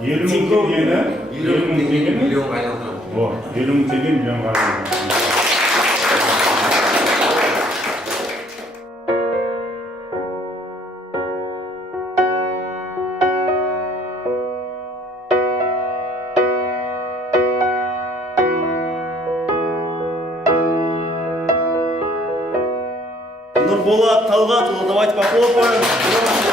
50 мың теңгені 50 мың теңгені миллионға айналдырамын. 50 мың теңге миллионға айналдырады. Нурболат Талгатұлы, давайте похлопаем.